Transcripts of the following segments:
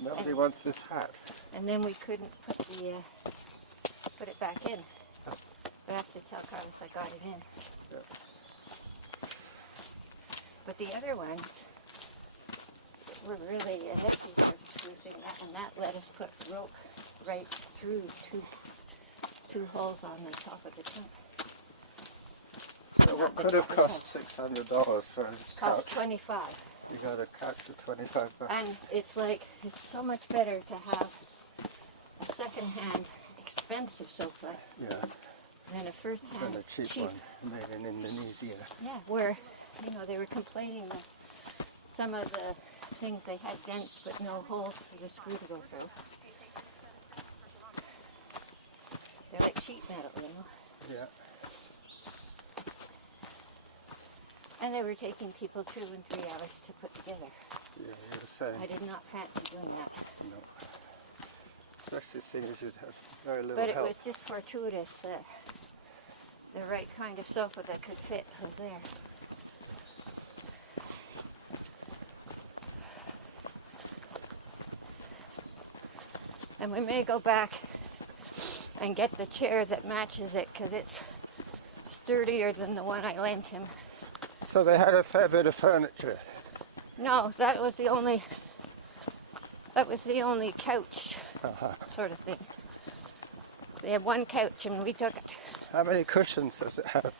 Nobody wants this hat. And then we couldn't put it back in. I have to tell Carlos I got it in. Yeah. But the other ones were really nifty for sprucing that, and that let us put rope right through two holes on the top of the trunk. So what could have cost $600 for a couch? Cost $25. You got a couch for $25. And it's so much better to have a second-hand expensive sofa than a first-hand Than a cheap one made in Indonesia. Yeah, where, they were complaining that some of the things they had dents but no holes for the screw to go through. They're like sheet metal, Yeah. And they were taking people 2 and 3 hours to put together. Yeah, you were saying. I did not fancy doing that. No. Especially seeing as you'd have very little But help. it was just fortuitous that the right kind of sofa that could fit was there. And we may go back and get the chair that matches it because it's sturdier than the one I lent him. So they had a fair bit of furniture. No, that was the only couch sort of thing. They had one couch and we took it. How many cushions does it have?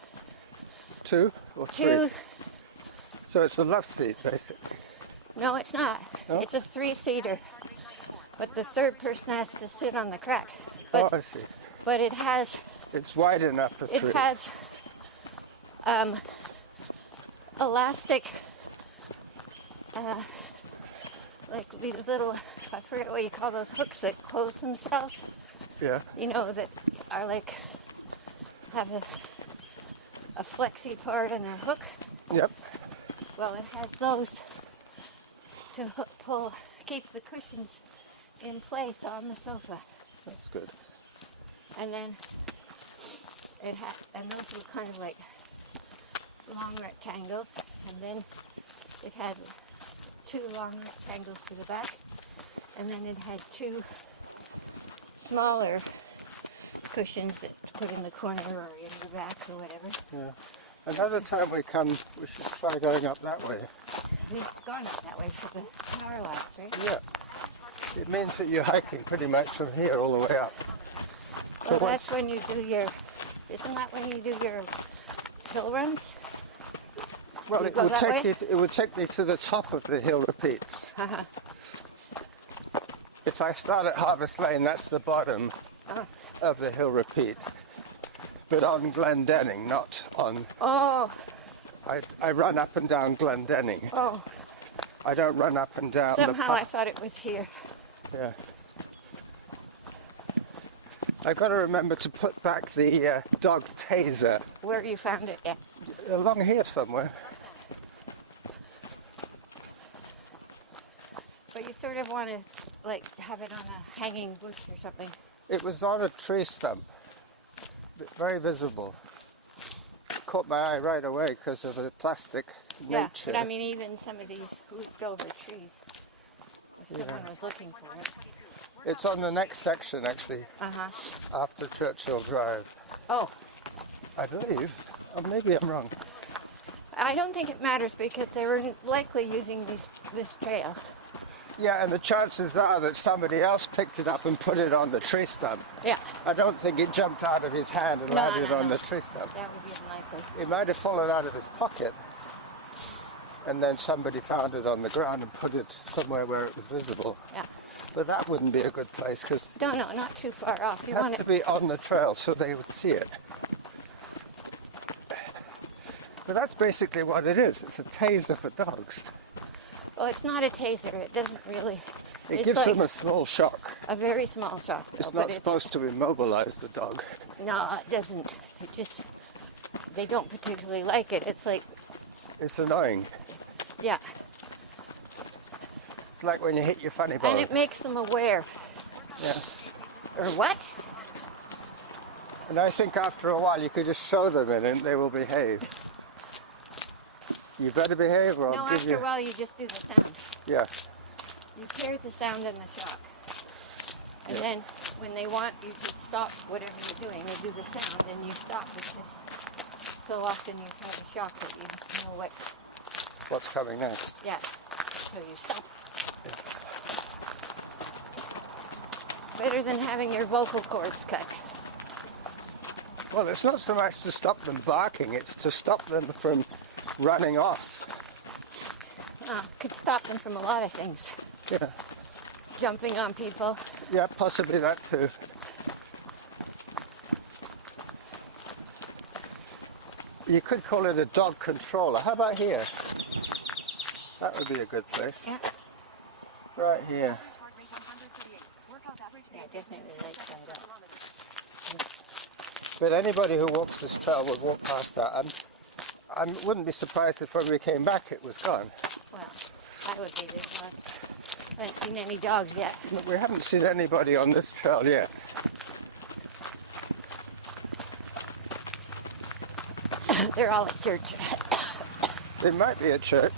2 or 3? 2. So it's a love seat, basically. No, it's not. No? It's a 3-seater. But the third person has to sit on the crack. But, I see. But it has... It's wide enough for 3. It has elastic, like these little, I forget what you call those hooks that close themselves. Yeah. That are like, have a flexy part and a hook. Yep. Well, it has those to keep the cushions in place on the sofa. That's good. And then and those were kind of like long rectangles, and then it had 2 long rectangles to the back, and then it had 2 smaller cushions that put in the corner or in the back or whatever. Yeah. Another time we come, we should try going up that way. We've gone up that way for the power lines, right? Yeah. It means that you're hiking pretty much from here all the way up. Well, that's when you do isn't that when you do your hill runs? Well, it would take me to the top of the hill repeats. If I start at Harvest Lane, that's the bottom of the hill repeat. But on Glendenning, not on... Oh. I run up and down Glendenning. Oh. I don't run up and down Somehow I thought it was here. Yeah. I've got to remember to put back the dog Taser. Where you found it, yeah. Along here somewhere. But you sort of want to, have it on a hanging bush or something. It was on a tree stump. Very visible. Caught my eye right away because of the plastic nature. Yeah, but I mean even some of these hooped over trees. If someone was looking for it. It's on the next section, actually, after Churchill Drive. Oh. I believe. Or maybe I'm wrong. I don't think it matters because they were likely using this trail. Yeah, and the chances are that somebody else picked it up and put it on the tree stump. Yeah. I don't think it jumped out of his hand and landed on the tree stump. That would be unlikely. It might have fallen out of his pocket, and then somebody found it on the ground and put it somewhere where it was visible. Yeah. But that wouldn't be a good place because No, not too far off. It has to be on the trail so they would see it. But that's basically what it is. It's a taser for dogs. Well, it's not a taser. It doesn't really... It gives them a small shock. A very small shock, though. It's not supposed to immobilize the dog. No, it doesn't. It just... They don't particularly like it. It's like... It's annoying. Yeah. It's like when you hit your funny bone. And it makes them aware. Yeah. Or what? And I think after a while you could just show them it and they will behave. You better behave or I'll give you... No, after a while you just do the sound. Yeah. You hear the sound and the shock. And then when they want you to stop whatever you're doing, they do the sound and you stop because so often you have a shock that you know what's coming next. Yeah. So you stop. Yeah. Better than having your vocal cords cut. Well, it's not so much to stop them barking, it's to stop them from running off. Could stop them from a lot of things. Yeah. Jumping on people. Yeah, possibly that too. You could call it a dog controller. How about here? That would be a good place. Yeah. Right here. Yeah, definitely light side up. But anybody who walks this trail would walk past that. I wouldn't be surprised if when we came back it was gone. Well, I would be this one. I haven't seen any dogs yet. But we haven't seen anybody on this trail yet. They're all at church. They might be at church.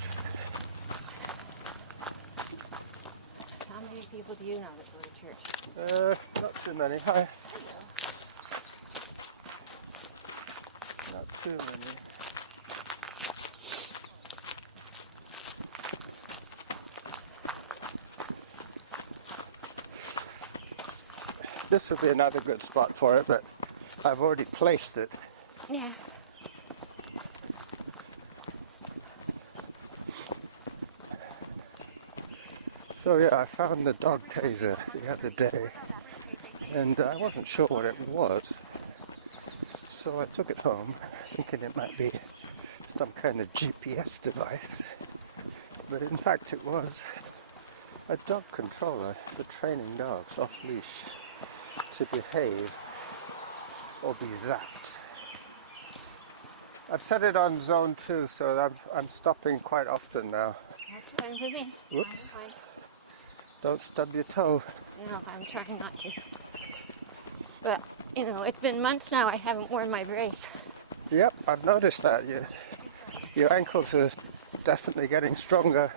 How many people do you know that go to church? Not too many. Hi. Not too many. This would be another good spot for it, but I've already placed it. Yeah. So yeah, I found the dog taser the other day, and I wasn't sure what it was. So I took it home, thinking it might be some kind of GPS device. But in fact it was a dog controller for training dogs off leash to behave or be zapped. I've set it on zone 2, so I'm stopping quite often now. That's fine with me. Whoops. I'm fine. Don't stub your toe. No, I'm trying not to. But, you know, it's been months now I haven't worn my brace. Yep, I've noticed that. Your ankles are definitely getting stronger.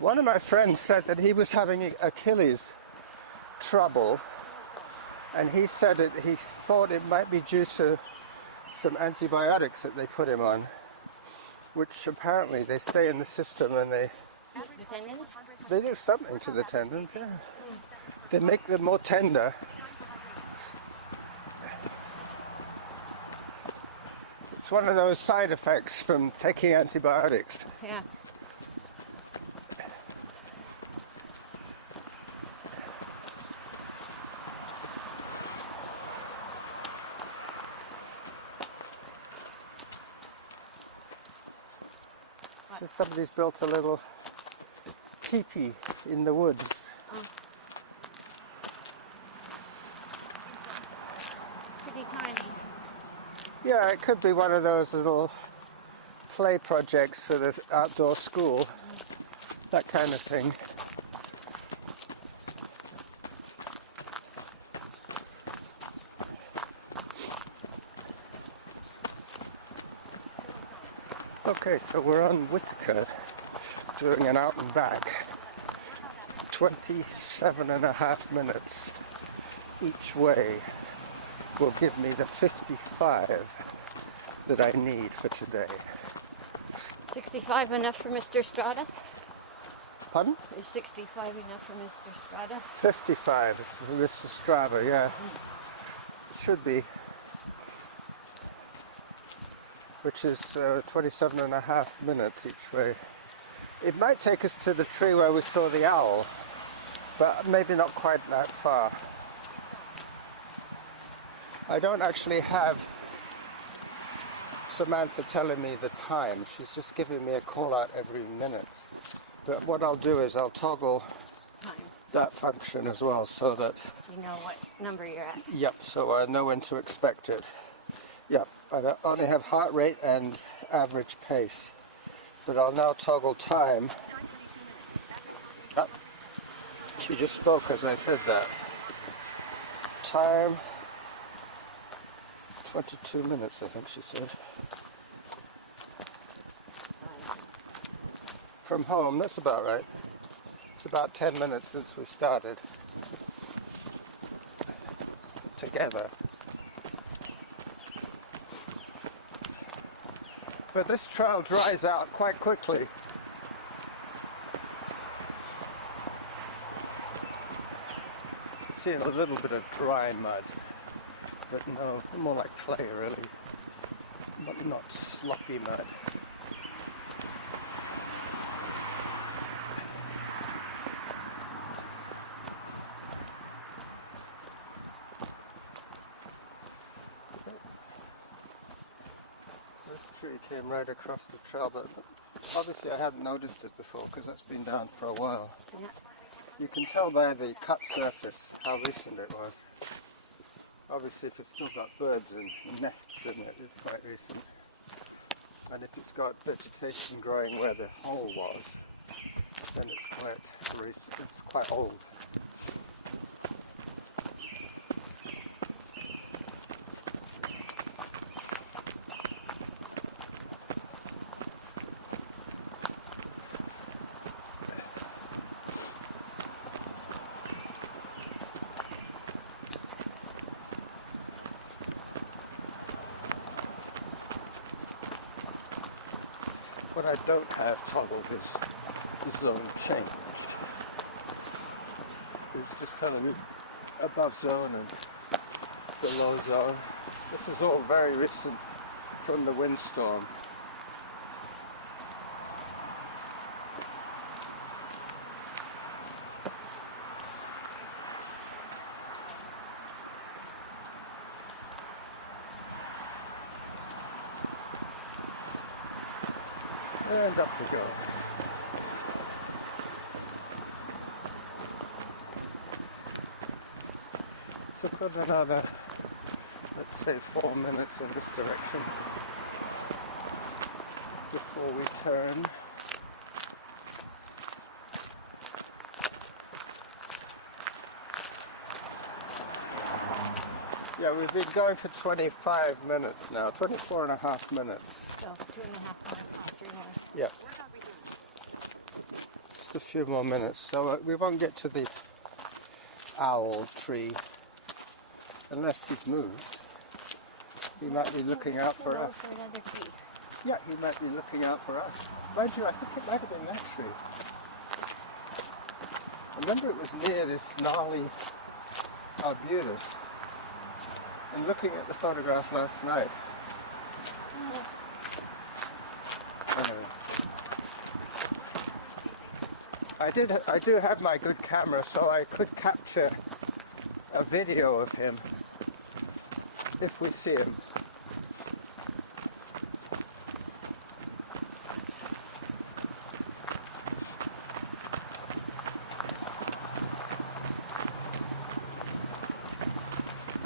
One of my friends said that he was having Achilles trouble, and he said that he thought it might be due to some antibiotics that they put him on, which apparently they stay in the system and The tendons? they do something to the tendons, yeah. They make them more tender. It's one of those side effects from taking antibiotics. Yeah. So somebody's built a little teepee in the woods. Oh. Pretty tiny. Yeah, it could be one of those little play projects for the outdoor school, that kind of thing. Okay, so we're on Whittaker doing an out and back. 27.5 minutes each way will give me the 55 that I need for today. 65 enough for Mr. Strada? Pardon? Is 65 enough for Mr. Strada? 55 for Mr. Strava, yeah. It should be. Which is 27.5 minutes each way. It might take us to the tree where we saw the owl, but maybe not quite that far. I don't actually have Samantha telling me the time. She's just giving me a call out every minute. But what I'll do is I'll toggle Time. that function as well so that, You know what number you're at. yep, so I know when to expect it. Yep, I only have heart rate and average pace. But I'll now toggle time. Ah, she just spoke as I said that. Time, 22 minutes I think she said. from home. That's about right. It's about 10 minutes since we started together. But this trail dries out quite quickly. Seeing a little bit of dry mud, but no, more like clay really, but not sloppy mud. This tree came right across the trail, but obviously I hadn't noticed it before because that's been down for a while. Yeah. You can tell by the cut surface how recent it was. Obviously if it's still got birds and nests in it, it's quite recent. And if it's got vegetation growing where the hole was, then it's quite recent, it's quite old. What I don't have toggled is zone changed. It's just telling me above zone and below zone. This is all very recent from the windstorm. And up we go. So we've got another, let's say 4 minutes in this direction before we turn. Yeah, we've been going for 25 minutes now, 24 and a half minutes. So 2.5 more, 3 more. Yeah. Just a few more minutes. So we won't get to the owl tree unless he's moved. He might be looking out for us. For another tree. Yeah, he might be looking out for us. Mind you, I think it might have been that tree. I remember it was near this gnarly arbutus. And looking at the photograph last night, I do have my good camera, so I could capture a video of him if we see him.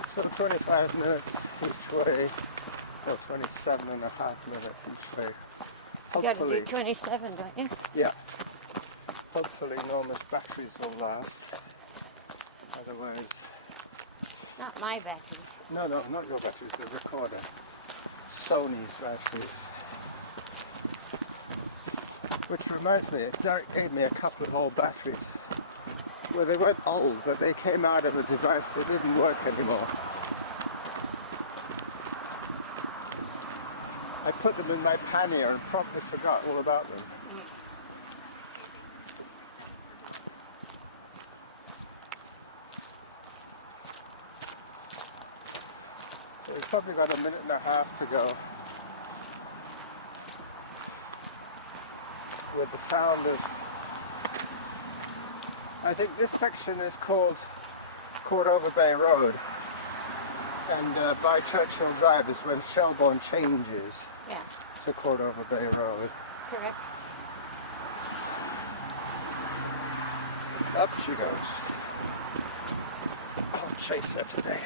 So 25 minutes each way, or 27 and a half minutes each way. You got to do 27, don't you? Yeah. Hopefully Norma's batteries will last. Otherwise... Not my batteries. No, not your batteries, the recorder. Sony's batteries. Which reminds me, Derek gave me a couple of old batteries. Well, they weren't old, but they came out of a device that didn't work anymore. I put them in my pannier and promptly forgot all about them. So we've probably got a minute and a half to go with the sound of... I think this section is called Cordova Bay Road, and by Churchill Drive is when Shelbourne changes to Cordova Bay Road. Correct. Up she goes. I'll chase her today.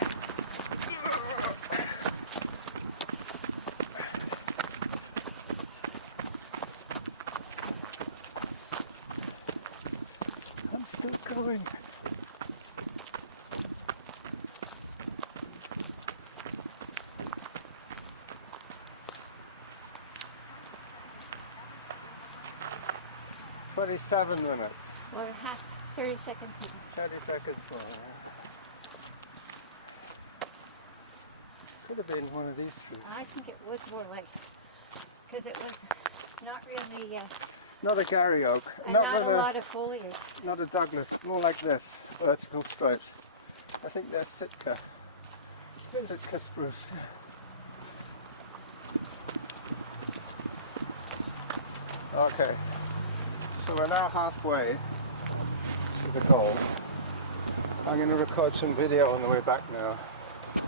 I'm still going. 27 minutes. 30 seconds more. 30 seconds more. Could have been one of these trees. I think it was more like, because it was not really, Not a Gary oak. and not a lot of foliage. Not a Douglas. More like this. Vertical stripes. I think they're Sitka. Sitka spruce. Okay. So we're now halfway to the goal. I'm going to record some video on the way back now,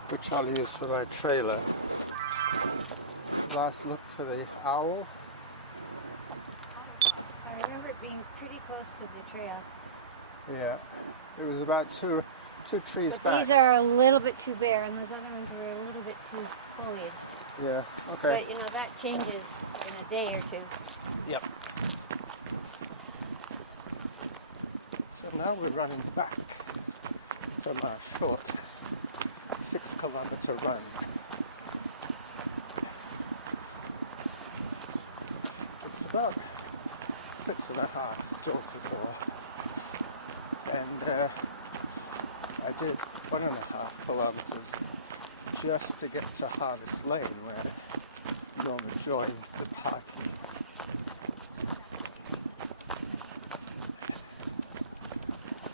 which I'll use for my trailer. Last look for the owl. I remember it being pretty close to the trail. Yeah, it was about two trees But back. these are a little bit too bare, and those other ones were a little bit too foliaged. Yeah, okay. But you know, that changes in a day or two. Yep. So now we're running back from our short 6-kilometer run. It's about 6.5 door to door. And I did 1.5 kilometers just to get to Harvest Lane, where Norma joined the party.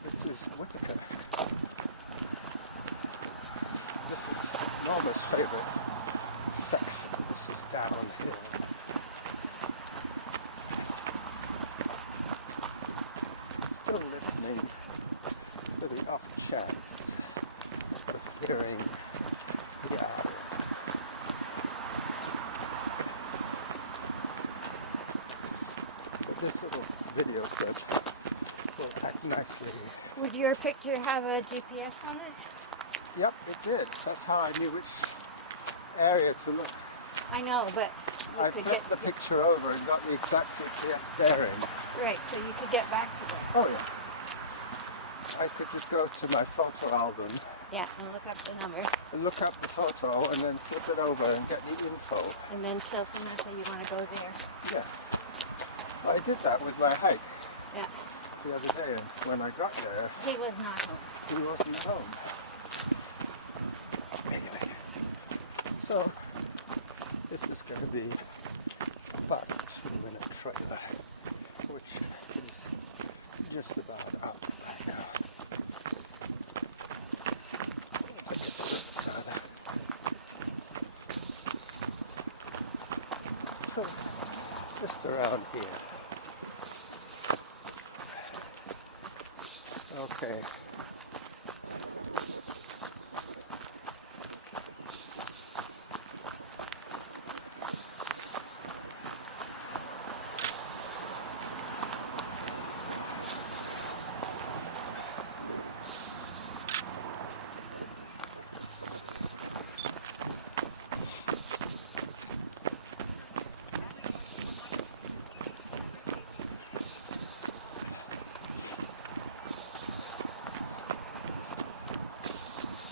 This is Whittaker. This is Norma's favorite section. This is down here. Still listening for the off chance of hearing the owl. But this little video clip will act nicely. Would your picture have a GPS on it? Yep, it did. That's how I knew which area to look. I know, but you I could flipped the picture over and got the exact GPS bearing. right, so you could get back to it. Oh yeah. I could just go to my photo album Yeah, and look up the number, and look up the photo and then flip it over and get the info. and then tell someone say you want to go there. Yeah. I did that with my hike Yeah, the other day, and when I got there, he was not home. he wasn't home. Anyway, so this is going to be about a 2-minute trailer, which is just about out by now. So, just around here. Okay.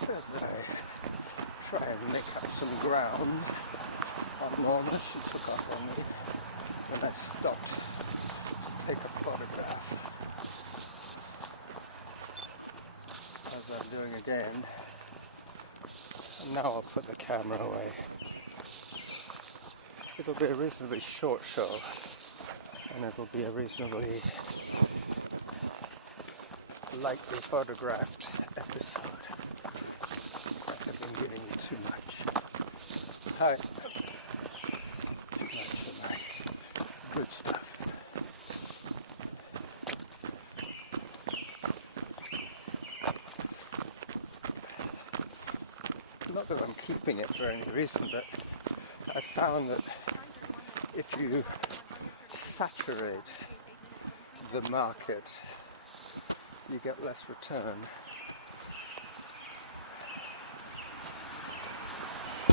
As I try and make up some ground on Norma, she took off on me when I stopped to take a photograph, as I'm doing again. And now I'll put the camera away. It'll be a reasonably short show, and it'll be a reasonably lightly photographed episode. I've been giving you too much. Hi. Not too much. Good stuff. Not that I'm keeping it for any reason, but I found that if you saturate the market, you get less return.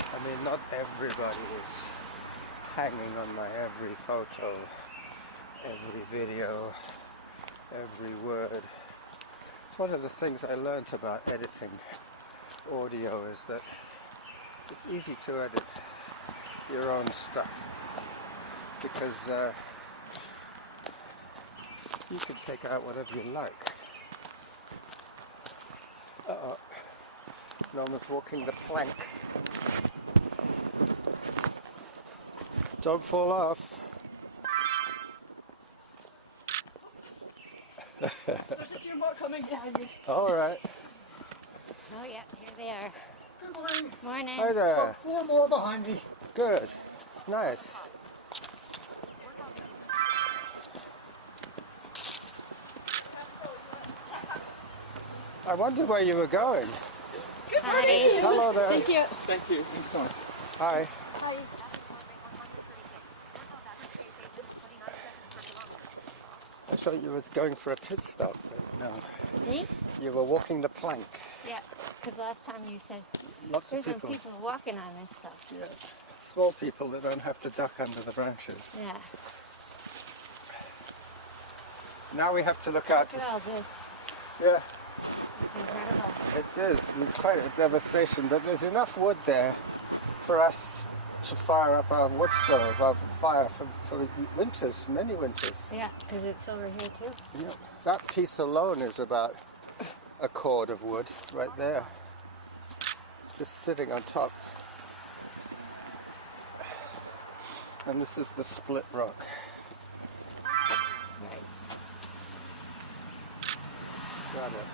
I mean, not everybody is hanging on my every photo, every video, every word. It's one of the things I learnt about editing audio is that it's easy to edit your own stuff because You can take out whatever you like. Uh-oh. Norma's walking the plank. Don't fall off. There's a few more coming behind me. All right. Oh yeah, here they are. Good morning. Morning. Hi there. About 4 more behind me. Good. Nice. I wondered where you were going. Good Howdy. morning. Hello there. Thank you. Thank you. Thank you so much. Hi. Hi. I thought you were going for a pit stop, but no. Me? You were walking the plank. Yeah, because last time you said Lots of there's people. no people walking on this stuff. Yeah. Small people that don't have to duck under the branches. Yeah. Now we have to look out Look to... at all this. Yeah, It's incredible. it is. It's quite a devastation, but there's enough wood there for us to fire up our wood stove, our fire for winters, many winters. Yeah, because it's over here too. Yeah. That piece alone is about a cord of wood right there, just sitting on top. And this is the split rock. Right. Got it.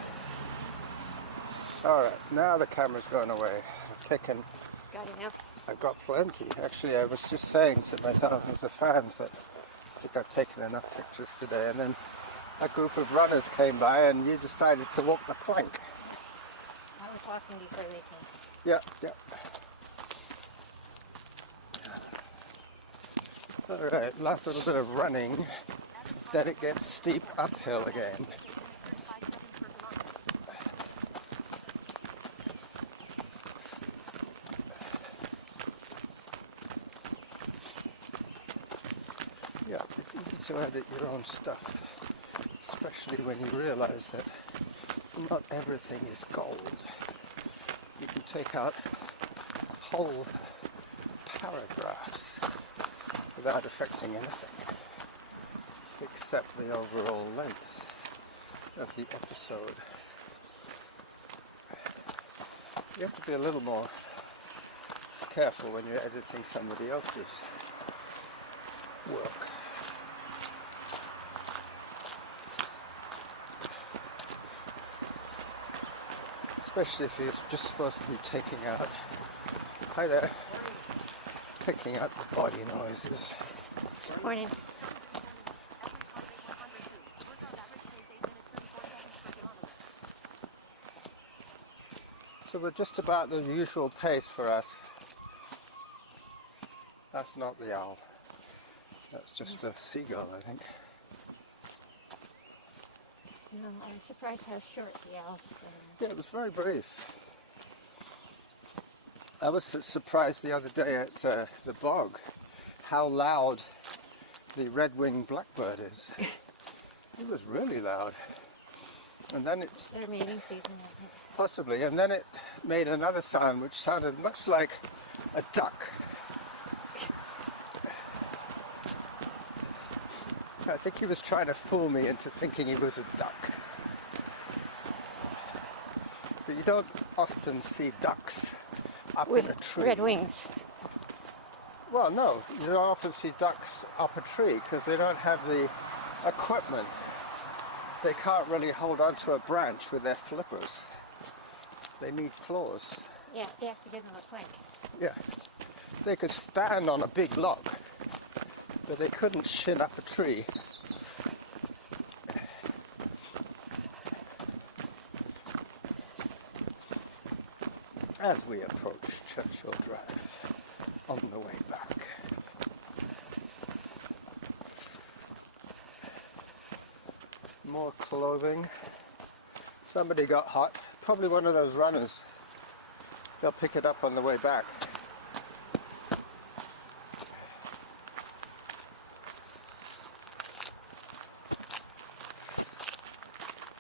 All right, now the camera's gone away. Got enough? I've got plenty. Actually, I was just saying to my thousands of fans that I think I've taken enough pictures today, and then a group of runners came by and you decided to walk the plank. I was walking before they came. Yeah, yeah. All right, last little bit of running, then it gets steep uphill again. Yeah, it's easy to edit your own stuff, especially when you realize that not everything is gold. You can take out whole paragraphs without affecting anything except the overall length of the episode. You have to be a little more careful when you're editing somebody else's work. Especially if you're just supposed to be taking out, hi there, picking out the body noises. Morning. So we're just about the usual pace for us. That's not the owl. That's just a seagull, I think. No, I was surprised how short the owls were. Yeah, it was very brief. I was surprised the other day at the bog how loud the red-winged blackbird is. It was really loud. And then it Their mating season, isn't it? possibly, and then it made another sound which sounded much like a duck. I think he was trying to fool me into thinking he was a duck. But you don't often see ducks up in a With tree. red wings. Well, no, you don't often see ducks up a tree because they don't have the equipment. They can't really hold onto a branch with their flippers. They need claws. Yeah, you have to give them a plank. Yeah. They could stand on a big log, but they couldn't shin up a tree. As we approach Churchill Drive on the way back. More clothing. Somebody got hot. Probably one of those runners. They'll pick it up on the way back.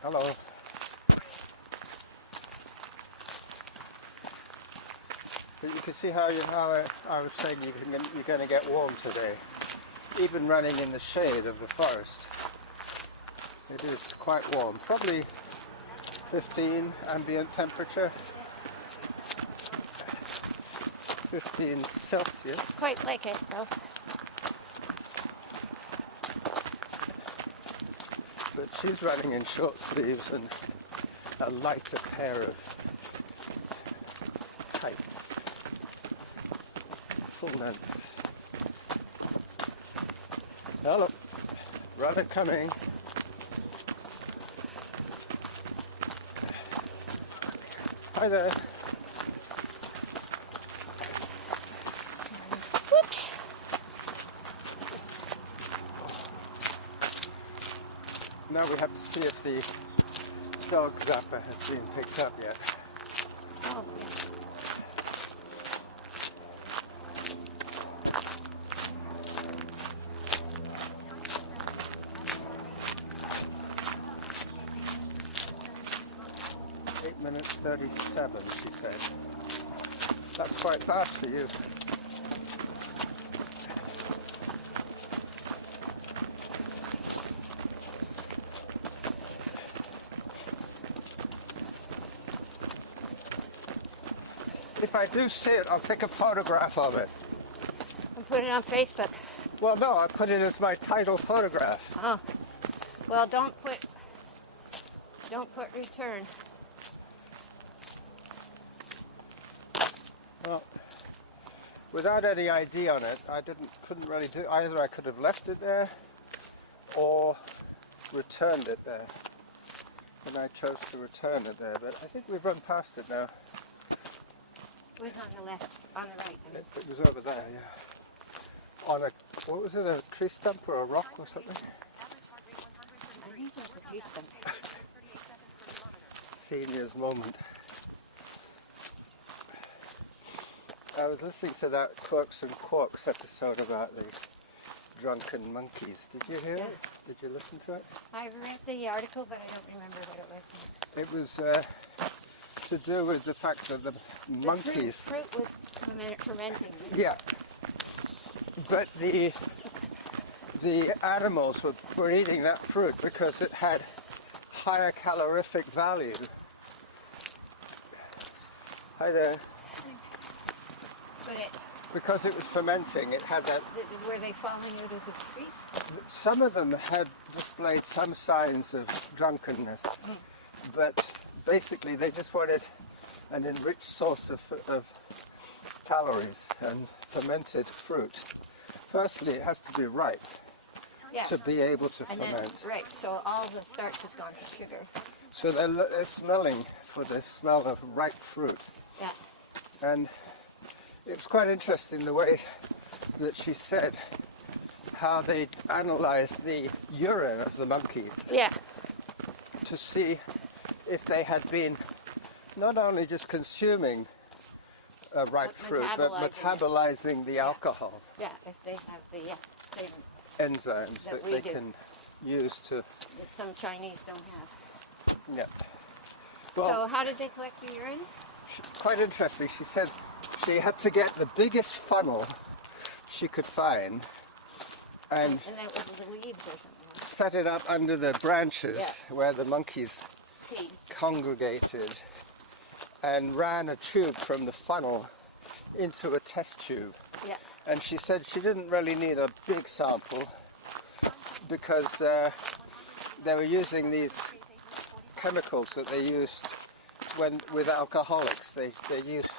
Hello. But you can see how I was saying you're going to get warm today, even running in the shade of the forest. It is quite warm, probably 15 ambient temperature, 15 Celsius. Quite like it, though. But she's running in short sleeves and a lighter pair of tights, full length. Hello, runner coming. Hi there. Whoops. Now we have to see if the dog zapper has been picked up yet. Oh, yeah. 37, she said. That's quite fast for you. If I do see it, I'll take a photograph of it. And put it on Facebook. Well, no, I put it as my title photograph. Oh. Well, don't put return. Well, without any ID on it, I couldn't really do either. I could have left it there or returned it there. And I chose to return it there, but I think we've run past it now. It was on the left, on the right. I mean. It was over there, yeah. On a, what was it, a tree stump or a rock or something? I think it was a tree stump. Senior's moment. I was listening to that Quirks and Quarks episode about the Drunken Monkeys. Did you hear it? Did you listen to it? I read the article, but I don't remember what it was. It was to do with the fact that the monkeys... Fruit was fermenting. Yeah. But the animals were eating that fruit because it had higher calorific value. Hi there. But Because it was fermenting, it had that... Were they falling out of the trees? Some of them had displayed some signs of drunkenness, but basically they just wanted an enriched source of calories and fermented fruit. Firstly, it has to be ripe to be able to ferment. Then, right, so all the starch has gone to sugar. So they're smelling for the smell of ripe fruit. Yeah. And it was quite interesting the way that she said how they analysed the urine of the monkeys Yeah. to see if they had been not only just consuming ripe fruit, but metabolizing the alcohol. Yeah, if they have the same enzymes that we they do. can use to... that some Chinese don't have. Yeah. So Well, how did they collect the urine? quite interesting. She said she had to get the biggest funnel she could find and And then it was the leaves or something. set it up under the branches where the monkeys Pea. congregated and ran a tube from the funnel into a test tube. Yeah. And she said she didn't really need a big sample because they were using these chemicals that they used with alcoholics. They used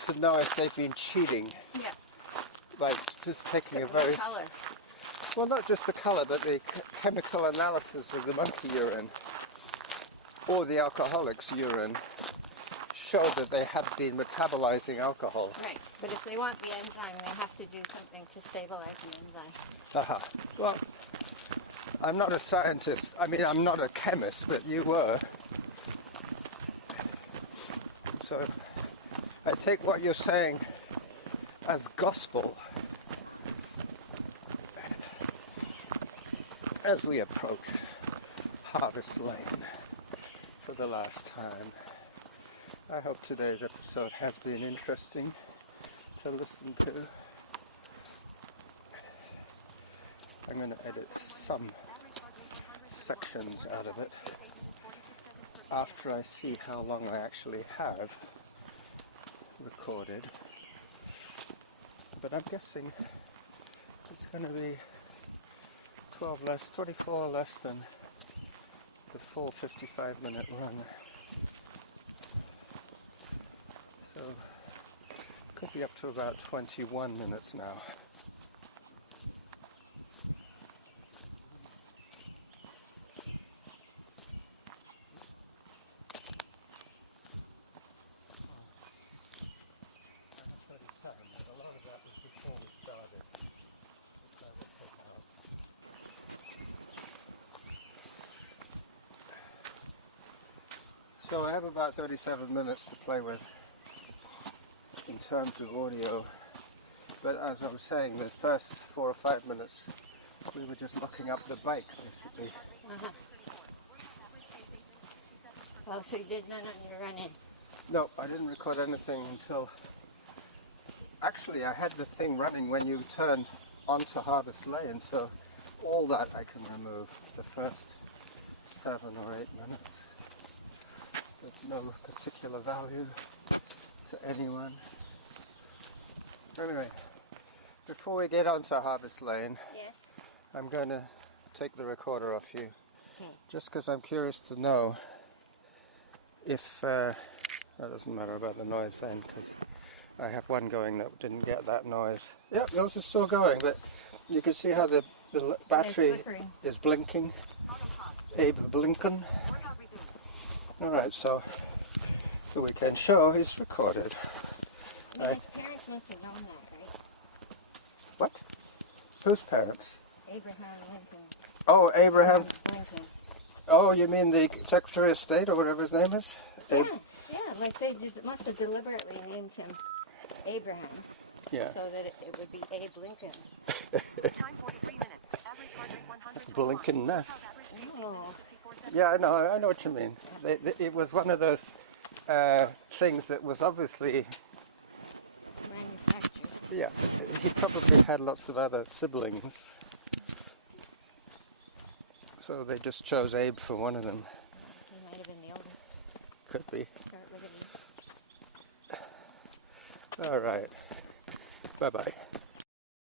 to know if they've been cheating Yeah. by just taking a very... Color. Well, not just the colour, but the chemical analysis of the monkey urine or the alcoholic's urine showed that they had been metabolizing alcohol. Right. But if they want the enzyme, they have to do something to stabilize the enzyme. Aha. Well, I'm not a scientist. I mean, I'm not a chemist, but you were. So I take what you're saying as gospel as we approach Harvest Lane for the last time. I hope today's episode has been interesting to listen to. I'm going to edit some sections out of it after I see how long I actually have recorded. But I'm guessing it's going to be 24 less than the full 55-minute run. So could be up to about 21 minutes now. But a lot of that was before we started. which I will take out. So I have about 37 minutes to play with in terms of audio, but as I was saying, the first 4 or 5 minutes we were just locking up the bike basically. Uh-huh. Oh, so you did none on your run-in? No, I didn't record anything until, actually I had the thing running when you turned onto Harvest Lane, so all that I can remove, the first 7 or 8 minutes. There's no particular value to anyone. Anyway, before we get onto Harvest Lane, Yes. I'm going to take the recorder off you, Okay. just because I'm curious to know if, that doesn't matter about the noise then, because I have one going that didn't get that noise. Yep, those are still going, but you can see how the battery is blinking. Abe blinking. Alright, so the weekend show is recorded. Yeah, Right. his parents must have known that, right? What? Whose parents? Abraham Lincoln. Oh, Abraham. Lincoln. Oh, you mean the Secretary of State or whatever his name is? Yeah, like they must have deliberately named him Abraham. Yeah. So that it would be Abe Lincoln. Time 43 minutes. Average heart rate 100. Blinking mess. Oh. Yeah, I know what you mean. It was one of those things that was obviously, Manufactured. yeah, he probably had lots of other siblings. So they just chose Abe for one of them. He might have been the oldest. Could be. Look at him. All right. Bye-bye.